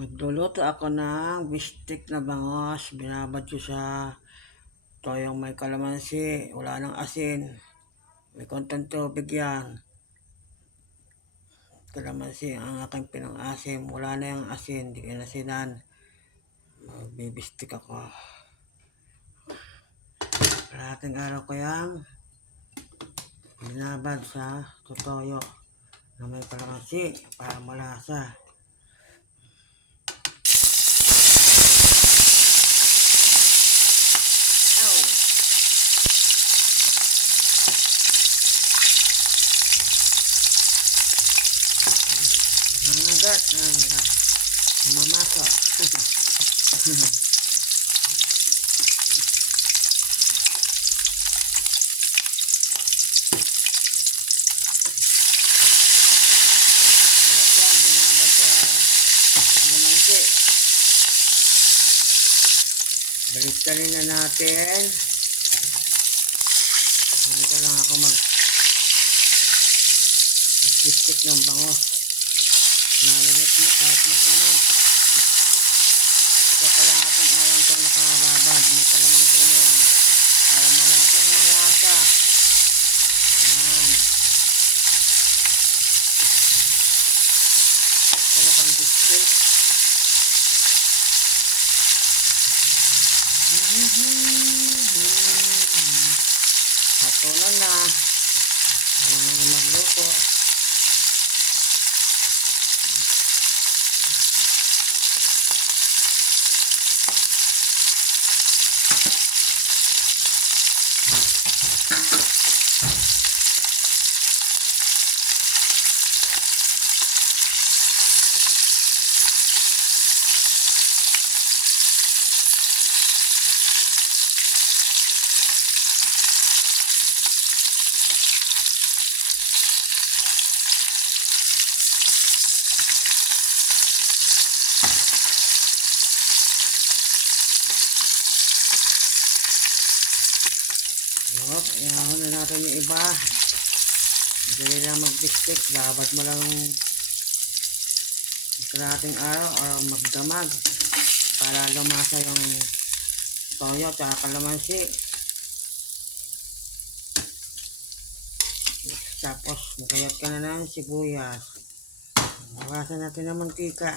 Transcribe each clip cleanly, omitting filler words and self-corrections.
Magluluto ako ng bistik na bangos. Binabad ko sa toyong may kalamansi. Wala nang asin. May konting tubig yan. Kalamansi ang aking pinang-asim. Wala na yung asin. Di kinasinan. Magbibistik ako. Kalahating araw ko yung binabad sa toyo na may kalamansi para malasa. Nangagat. Mamasa. Balik-talin na natin. Dito lang ako mag-bistik ng bangos. Marinate mo kahit magdamag. So, kalahating araw ito nakababad. May kalamansi na yan. Para malasang malasa. Ayan. Sarap ang bistik. Hatulan na. Ayan na magluto. Ihahon na natin yung iba. Dali lang mag-bistik. Babad mo lang kalahating araw o magdamag para lumasa yung toyo at kalamansi. Tapos magayat ka na ng sibuyas. Bawasan natin ng mantika.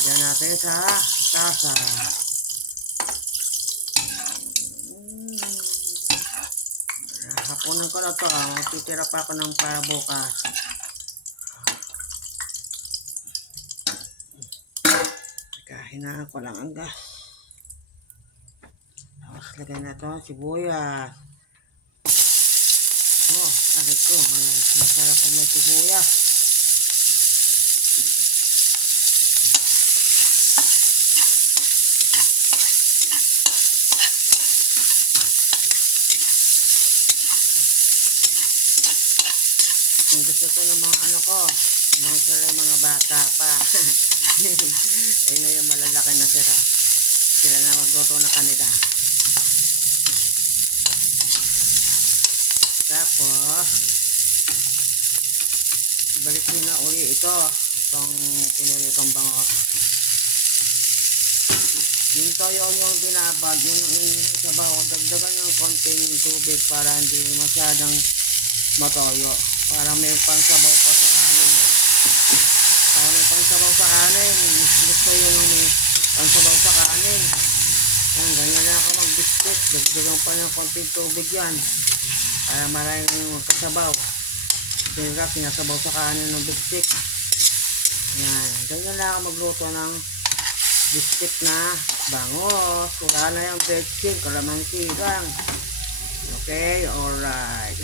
Lagyan natin sa tasa. Hapunan ko na ito. Titira pa ako ng para bukas. Hinaan ko lang ang gas. Tapos lagyan na ito sibuyas. Aray ko. Masarap ang may sibuyas. Ang gusto ko ng mga ano ko, mga bata pa. Eh ngayon malalaki na sila. Sila na magluto na kanila. Tapos, balik nyo na uli ito. Itong pinulitong bangos. Yung toyo yung binabag, yung sabaw, dagdagan yung konting tubig para hindi masyadong matoyo. Para may pangsabaw pa sa kanin. Para may pangsabaw sa kanin. Gusto yun yung may pangsabaw sa kanin. Yan, ganyan na ako mag-biscuit. Dagdagan pa ng konting tubig yan. Para maraming magkasabaw. Kaya sinasabaw sa kanin ng biscuit. Yan, ganyan na ako magluto ng biscuit na bangos. Wala na yung bread cake, kalamansi lang. Okay, alright.